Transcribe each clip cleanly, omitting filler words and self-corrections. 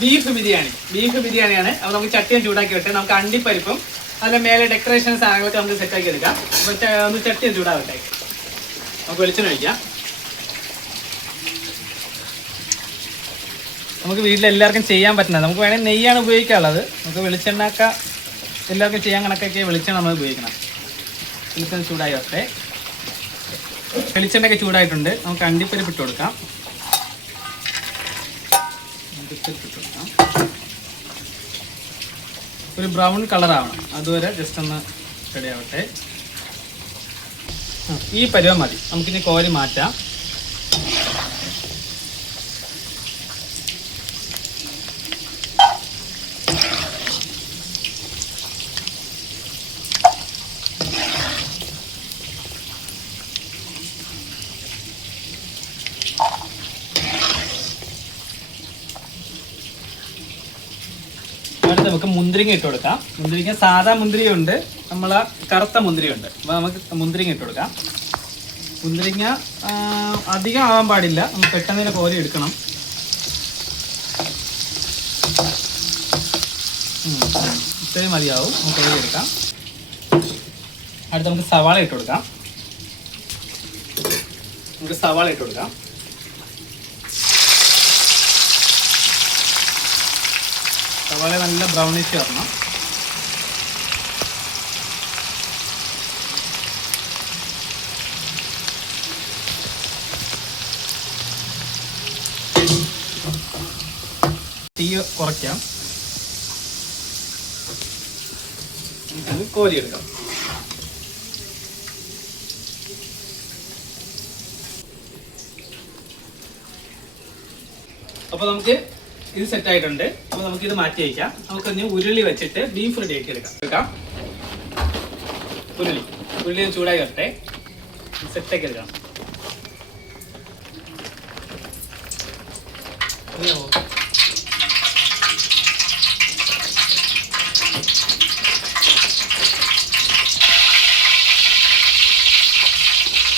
Beef ബിരിയാണിയാണ്. അപ്പോൾ നമുക്ക് ചട്ടിയും ചൂടാക്കി വിട്ടെ. നമുക്ക് അണ്ടിപ്പരിപ്പും അതിൻ്റെ മേലെ ഡെക്കറേഷൻ സാധനങ്ങളൊക്കെ നമുക്ക് സെറ്റാക്കി എടുക്കാം. അപ്പോൾ ഒന്ന് ചട്ടിയും ചൂടാവട്ടെ. നമുക്ക് വെളിച്ചെണ്ണ ഒഴിക്കാം. നമുക്ക് വീട്ടിലെല്ലാവർക്കും ചെയ്യാൻ പറ്റുന്നത്. നമുക്ക് വേണമെങ്കിൽ നെയ്യാണ് ഉപയോഗിക്കാനുള്ളത്. നമുക്ക് വെളിച്ചെണ്ണയൊക്കെ എല്ലാവർക്കും ചെയ്യാൻ കണക്കൊക്കെ വെളിച്ചെണ്ണ നമ്മൾ ഉപയോഗിക്കണം. വെളിച്ചെണ്ണ ചൂടായി വരട്ടെ. വെളിച്ചെണ്ണയൊക്കെ ചൂടായിട്ടുണ്ട്. നമുക്ക് അണ്ടിപ്പരിപ്പ് ഇട്ട് കൊടുക്കാം. ഒരു ബ്രൗൺ കളറാവണം, അതുവരെ ജസ്റ്റ് ഒന്ന് റെഡി ആവട്ടെ. ഈ പരുവം മതി. നമുക്കിനി കോരി മാറ്റാം. നമുക്ക് മുന്തിരിങ്ങ ഇട്ട് കൊടുക്കാം. മുന്തിരിങ്ങ സാധാ മുന്തിരിയുണ്ട്, നമ്മളെ കറുത്ത മുന്തിരിയുണ്ട്. അപ്പോൾ നമുക്ക് മുന്തിരിങ്ങ ഇട്ട് കൊടുക്കാം. മുന്തിരിങ്ങ അധികം ആവാൻ പാടില്ല, നമുക്ക് പെട്ടെന്ന് തന്നെ കോരി എടുക്കണം. ഇത്രയും മതിയാവും, നമുക്ക് കോരി എടുക്കാം. അടുത്ത് നമുക്ക് സവാള ഇട്ട് കൊടുക്കാം. സവാള നല്ല ബ്രൗണിഷ് വരണം. തീ കുറയ്ക്കാം. കോരിയെടുക്കാം. അപ്പോൾ നമുക്ക് ഇത് സെറ്റ് ആയിട്ടുണ്ട്. അപ്പോൾ നമുക്കിത് മാറ്റി വയ്ക്കാം. നമുക്കൊന്ന് ഉരുളി വെച്ചിട്ട് ബീഫ് റെഡി ആക്കി എടുക്കാം. ഉരുളി ചൂടായി വരട്ടെ. സെറ്റാക്കി എടുക്കാം.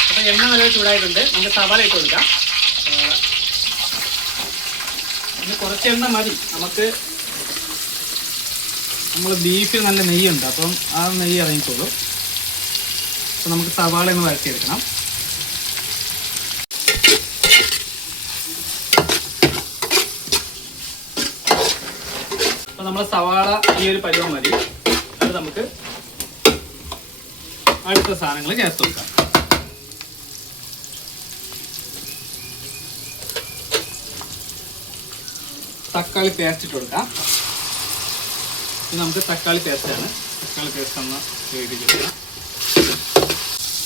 അപ്പോൾ എണ്ണ നല്ല ചൂടായിട്ടുണ്ട്. നമുക്ക് സവാള ഇട്ട് കൊടുക്കാം. കുറച്ച് എണ്ണ മതി. നമ്മൾ ബീഫിൽ നല്ല നെയ്യുണ്ട്, അപ്പം ആ നെയ്യ് ഇറങ്ങിക്കോളൂ. അപ്പം നമുക്ക് സവാള ഒന്ന് വഴറ്റിയെടുക്കണം. അപ്പം നമ്മൾ സവാള ഈ ഒരു പരുവം മതി. അത് നമുക്ക് അടുത്ത സാധനങ്ങൾ ചേർത്ത് കൊടുക്കാം. തക്കാളി പേസ്റ്റ് ഇട്ട് കൊടുക്കാം. ഇത് നമുക്ക് തക്കാളി പേസ്റ്റാണ്. തക്കാളി പേസ്റ്റ് ഒന്ന് വേവിച്ചെടുക്കാം.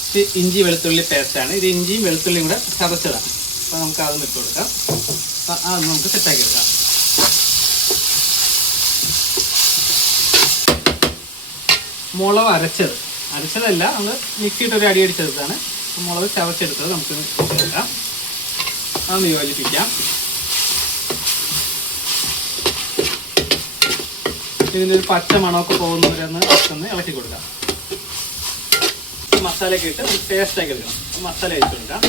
ഇത് ഇഞ്ചി വെളുത്തുള്ളി പേസ്റ്റാണ്. ഇത് ഇഞ്ചിയും വെളുത്തുള്ളിയും കൂടെ ചതച്ചതാണ്. അപ്പോൾ നമുക്ക് അതൊന്ന് ഇട്ട് കൊടുക്കാം. അത് നമുക്ക് സെറ്റാക്കി എടുക്കാം. മുളക് അരച്ചതല്ല, നമ്മൾ മിക്സിയിട്ടൊരു അടി അടിച്ചെടുത്താണ്. മുളക് ചതച്ചെടുത്തത് നമുക്ക് എടുക്കാം. അതൊന്ന് യോജിപ്പിക്കാം. ഇതിൻ്റെ ഒരു പച്ച മണമൊക്കെ പോകുന്നവരൊന്ന് ഒന്ന് ഇളക്കി കൊടുക്കാം. മസാലയൊക്കെ ഇട്ട് പേസ്റ്റാക്കി എടുക്കണം. മസാല ഇട്ട് കൊടുക്കാം.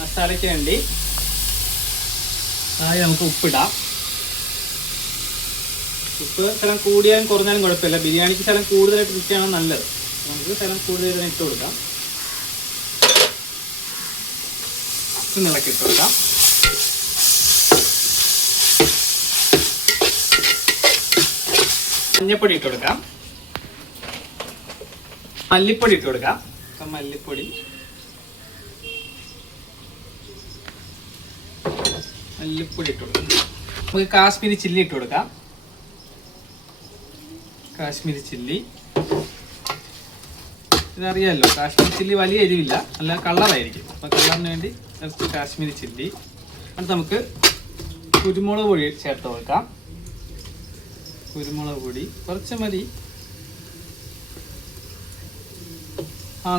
മസാലയ്ക്ക് വേണ്ടി നമുക്ക് ഉപ്പിടാം. ഉപ്പ് ശകലം കൂടിയാലും കുറഞ്ഞാലും കുഴപ്പമില്ല. ബിരിയാണിക്ക് ശകലം കൂടുതലായിട്ട് കിട്ടിയാണ് നല്ലത്. നമുക്ക് ശകലം കൂടുതൽ തന്നെ ഇട്ട് കൊടുക്കാം. ഒന്ന് ഇളക്കി ഇട്ട് കൊടുക്കാം. മഞ്ഞപ്പൊടി ഇട്ട് കൊടുക്കാം. മല്ലിപ്പൊടി ഇട്ട് കൊടുക്കാം. മല്ലിപ്പൊടി ഇട്ട് കൊടുക്കാം. നമുക്ക് കാശ്മീരി ചില്ലി ഇട്ട് കൊടുക്കാം. കാശ്മീരി ചില്ലി ഇതറിയാമല്ലോ, കാശ്മീരി ചില്ലി വലിയ എരിവില്ല, നല്ല കളറായിരിക്കും. അപ്പോൾ കളറിന് വേണ്ടി കുറച്ച് കാശ്മീരി ചില്ലി. അടുത്ത് നമുക്ക് കുരുമുളക് പൊടി ചേർത്ത് കൊടുക്കാം. കുരുമുളക് പൊടി കുറച്ച് മതി.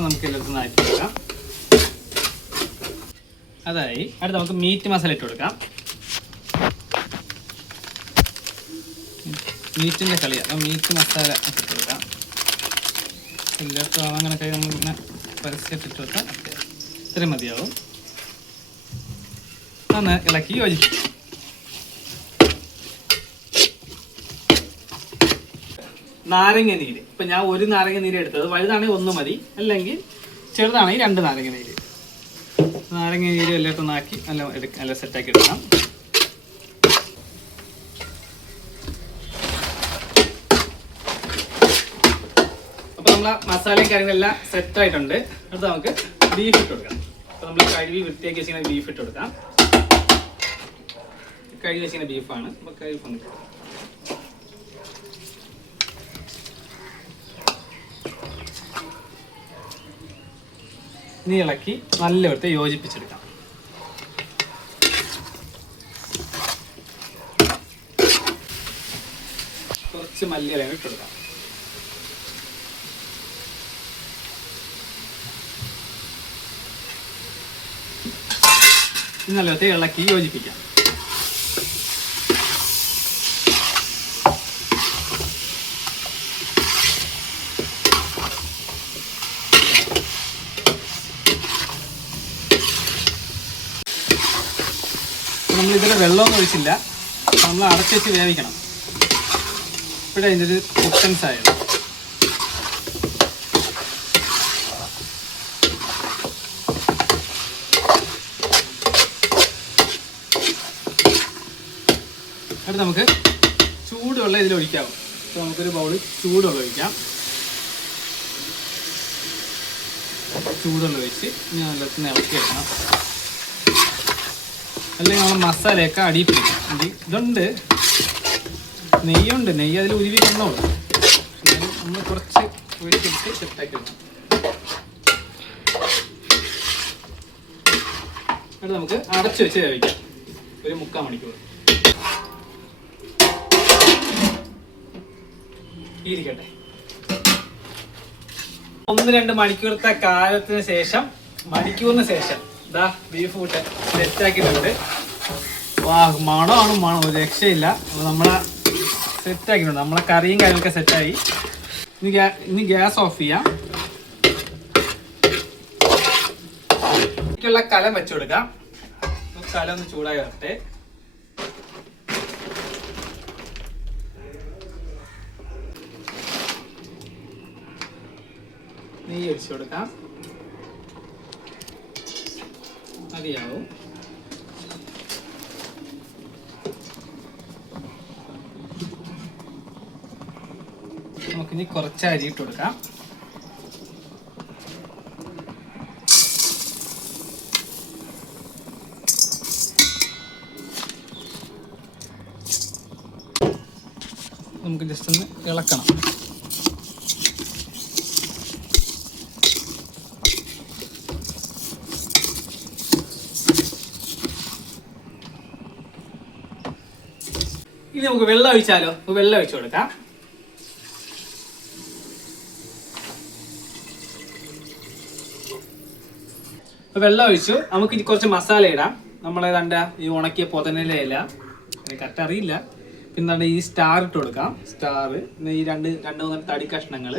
നമുക്ക് എല്ലായിടത്തും ആക്കി കൊടുക്കാം. അതായി. അടുത്ത് നമുക്ക് മീറ്റ് മസാല ഇട്ട് കൊടുക്കാം. മീറ്റിൻ്റെ കളിയാണ്. അപ്പോൾ മീറ്റ് മസാല ഇട്ട് കൊടുക്കാം. എല്ലാവർക്കും അങ്ങനെ കൈ നമ്മളിങ്ങനെ പരസ്യമായിട്ട് ഇട്ട് കൊടുക്കാം. ഇത്രയും മതിയാവും. ഒന്ന് ഇളക്കി യോജിക്കും. നാരങ്ങ നീര്. ഇപ്പം ഞാൻ ഒരു നാരങ്ങ നീര് എടുത്തത്, വലുതാണെങ്കിൽ 1 മതി, അല്ലെങ്കിൽ ചെറുതാണെങ്കിൽ 2 നാരങ്ങ നീര്. നാരങ്ങ നീര് എല്ലായിടത്തും ആക്കി നല്ല സെറ്റാക്കി എടുക്കാം. അപ്പോൾ നമ്മളെ മസാലയും കാര്യങ്ങളെല്ലാം സെറ്റായിട്ടുണ്ട്. അടുത്ത് നമുക്ക് ബീഫ് ഇട്ട് കൊടുക്കാം. അപ്പോൾ നമ്മൾ കഴുകി വൃത്തിയാക്കി വെച്ചിങ്ങനെ ബീഫ് ഇട്ട് കൊടുക്കാം. കഴുകി വെച്ചിങ്ങനെ ബീഫാണ്. അപ്പോൾ കഴുകി വന്നിട്ട് ഇനി ഇളക്കി നല്ല വൃത്തി യോജിപ്പിച്ചെടുക്കാം. കുറച്ച് മല്ലിയില ഇട്ട് കൊടുക്കാം. നല്ല വൃത്തി ഇളക്കി യോജിപ്പിക്കാം. നമ്മളിതിൽ വെള്ളമൊന്നും ഒഴിച്ചില്ല, നമ്മൾ അടച്ചു വെച്ച് വേവിക്കണം. ഇവിടെ അതിൻ്റെ ഒരു കുട്ടൻസ് ആയത്. അടുത്ത് നമുക്ക് ചൂടുവെള്ളം ഇതിൽ ഒഴിക്കാവും. അപ്പോൾ നമുക്കൊരു ബൗളിൽ ചൂടുവെള്ളം ഒഴിക്കാം. ചൂടുവെള്ളം ഒഴിച്ച് ഇനി നല്ല ഇളക്കി വെക്കണം. അല്ലെങ്കിൽ നമ്മൾ മസാലയൊക്കെ അടിയിൽ പിടിക്കും. ഇതുണ്ട്, നെയ്യുണ്ട്, നെയ്യ് അതിൽ ഉരുവി വന്നോളൂ. നമ്മൾ കുറച്ച് ഒഴിച്ചെടുത്ത് സെറ്റാക്കി വെക്കണം. എന്നിട്ട് നമുക്ക് അടച്ചു വെച്ച് വേവിക്കാം ഒരു 3/4 മണിക്കൂർ. ഇരിക്കട്ടെ. 1-2 മണിക്കൂറത്തെ കാലത്തിന് ശേഷം, മണിക്കൂറിന് ശേഷം ഇതാ ബീഫ് കൂട്ട് സെറ്റാക്കിയിട്ടുണ്ട്. വാ, മണം ഒരു രക്ഷയില്ല. അപ്പോൾ നമ്മളെ സെറ്റാക്കിയിട്ടുണ്ട്. നമ്മളെ കറിയും കാര്യങ്ങളൊക്കെ സെറ്റായി. ഇനി ഗ്യാസ് ഓഫ് ചെയ്യാം. ഇതിലേക്കുള്ള കലം വെച്ചു കൊടുക്കാം. കലം ഒന്ന് ചൂടായി വരട്ടെ. നെയ്യ് ഒഴിച്ചു കൊടുക്കാം. മതിയാവും. നമുക്കിനി കുറച്ച് അരി ഇട്ട് കൊടുക്കാം. നമുക്ക് ജസ്റ്റ് ഒന്ന് ഇളക്കണം. ഇനി നമുക്ക് വെള്ളം ഒഴിച്ചാലോ? വെള്ളം ഒഴിച്ചു കൊടുക്കാം. വെള്ളം ഒഴിച്ചു. നമുക്ക് ഇനി കുറച്ച് മസാല ഇടാം. നമ്മളെ ഈ ഉണക്കിയ പൊതനയില ഇല, കറക്റ്റ് അറിയില്ല. പിന്നെ ഈ സ്റ്റാർ ഇട്ട് കൊടുക്കാം. സ്റ്റാർ, പിന്നെ ഈ രണ്ട് മൂന്ന് തടി കഷ്ണങ്ങൾ,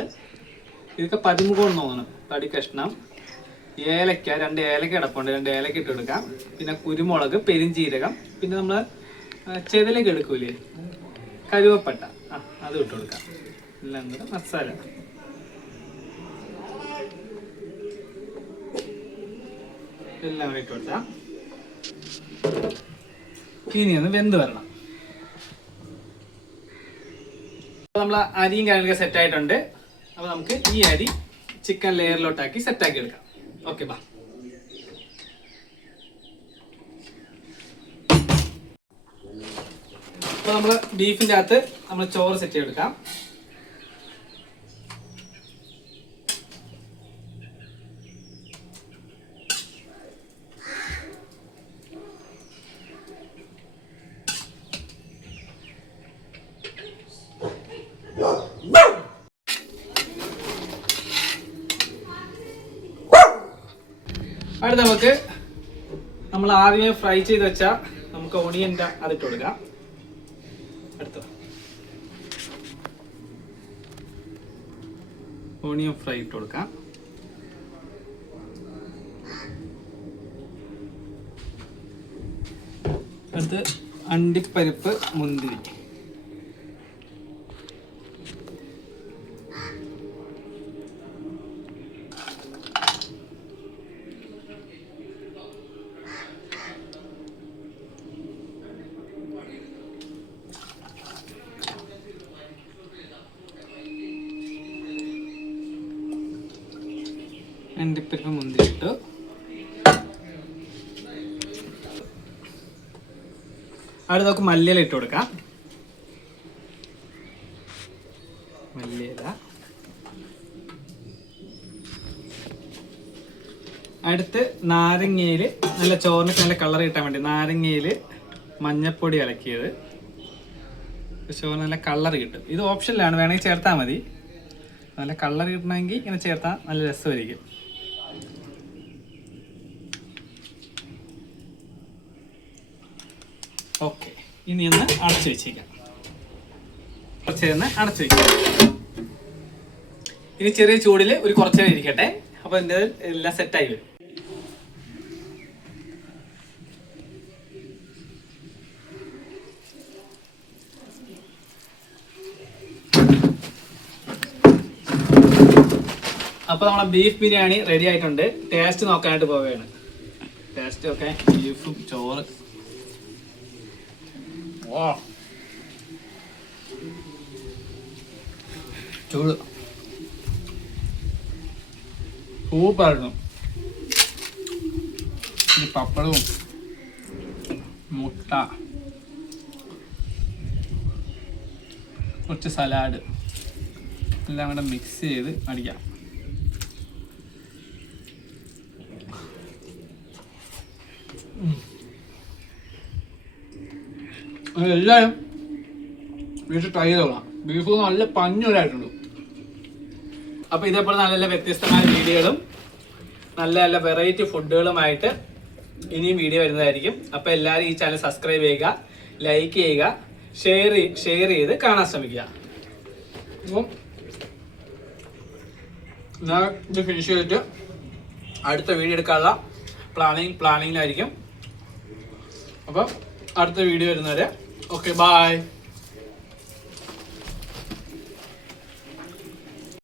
ഇതൊക്കെ 13 തോന്നുന്നു തടി കഷ്ണം. ഏലക്ക, 2 ഏലക്ക കിടപ്പുണ്ട്, 2 ഏലക്ക ഇട്ട് കൊടുക്കാം. പിന്നെ കുരുമുളക്, പെരിഞ്ചീരകം, പിന്നെ നമ്മൾ ചെതലൊക്കെ എടുക്കൂലേ, കരുവപ്പട്ട, അത് ഇട്ട് കൊടുക്കാം. എല്ലാം കൂടെ മസാല എല്ലാം കൂടെ ഇട്ട് കൊടുക്കാം. ഇനി ഒന്ന് വെന്ത് വരണം. നമ്മൾ അരിയും കാര്യങ്ങളൊക്കെ സെറ്റായിട്ടുണ്ട്. അപ്പോൾ നമുക്ക് ഈ അരി ചിക്കൻ ലെയറിലോട്ടാക്കി സെറ്റാക്കി എടുക്കാം. ഓക്കെ, ബാ. അപ്പോൾ നമ്മൾ ബീഫിൻ്റെ അകത്ത് നമ്മൾ ചോറ് സെറ്റ് ചെയ്തെടുക്കാം. അടുത്ത് നമുക്ക് നമ്മൾ ആദ്യമേ ഫ്രൈ ചെയ്ത് വെച്ചാൽ നമുക്ക് ഓണിയൻ്റെ അതിട്ട് കൊടുക്കാം. അടുത്ത ഓണിയൻ ഫ്രൈ ഇട്ട് കൊടുക്കാം. അടുത്ത് അണ്ടിപ്പരിപ്പ്, മുന്തിരി, ഇപ്പം മുന്തിരി ഇട്ടു. അടുത്ത് നമുക്ക് മല്ലിയില ഇട്ട് കൊടുക്കാം. മല്ലിയില. അടുത്ത് നാരങ്ങയിൽ നല്ല ചോറിനൊക്കെ നല്ല കളർ കിട്ടാൻ വേണ്ടി നാരങ്ങയിൽ മഞ്ഞപ്പൊടി ഇളക്കിയത്. ചോറ് നല്ല കളർ കിട്ടും. ഇത് ഓപ്ഷനിലാണ്, വേണമെങ്കിൽ ചേർത്താൽ മതി. നല്ല കളർ കിട്ടണമെങ്കിൽ ഇങ്ങനെ ചേർത്താൽ നല്ല രസമായിരിക്കും. ഓക്കെ, ഇനി ഒന്ന് അടച്ചു വെച്ചേക്കാം. കുറച്ചേന്ന് അടച്ചു വെക്കാം. ഇനി ചെറിയ ചൂടിൽ ഒരു കുറച്ച് നേരം ഇരിക്കട്ടെ. അപ്പോൾ എൻ്റെ എല്ലാം സെറ്റായി വരും. അപ്പോൾ നമ്മളെ ബീഫ് ബിരിയാണി റെഡി ആയിട്ടുണ്ട്. ടേസ്റ്റ് നോക്കാനായിട്ട് പോവുകയാണ്. ടേസ്റ്റ് ഒക്കെ ബീഫും ചോറ്. ചൂട് സൂപ്പറായിരുന്നു. ഈ പപ്പടവും മുട്ട, കുറച്ച് സലാഡ് എല്ലാം കൂടെ മിക്സ് ചെയ്ത് അടിക്കാം. എല്ലാവരും വീട്ടിൽ ട്രൈ ചെയ്തോളാം. ബീഫ് നല്ല പഞ്ഞൂരായിട്ടുണ്ട്. അപ്പോൾ ഇതേപോലെ നല്ല നല്ല വ്യത്യസ്തമായ വീഡിയോകളും നല്ല നല്ല വെറൈറ്റി ഫുഡുകളുമായിട്ട് ഇനിയും വീഡിയോ വരുന്നതായിരിക്കും. അപ്പോൾ എല്ലാവരും ഈ ചാനൽ സബ്സ്ക്രൈബ് ചെയ്യുക, ലൈക്ക് ചെയ്യുക, ഷെയർ ചെയ്ത് കാണാൻ ശ്രമിക്കുക. അപ്പം ഞാൻ ഇത് ഫിനിഷ് ചെയ്തിട്ട് അടുത്ത വീഡിയോ എടുക്കാനുള്ള പ്ലാനിങ്ങിലായിരിക്കും. അപ്പം അടുത്ത വീഡിയോ വരുന്നവരെ ഓക്കെ, ബൈ.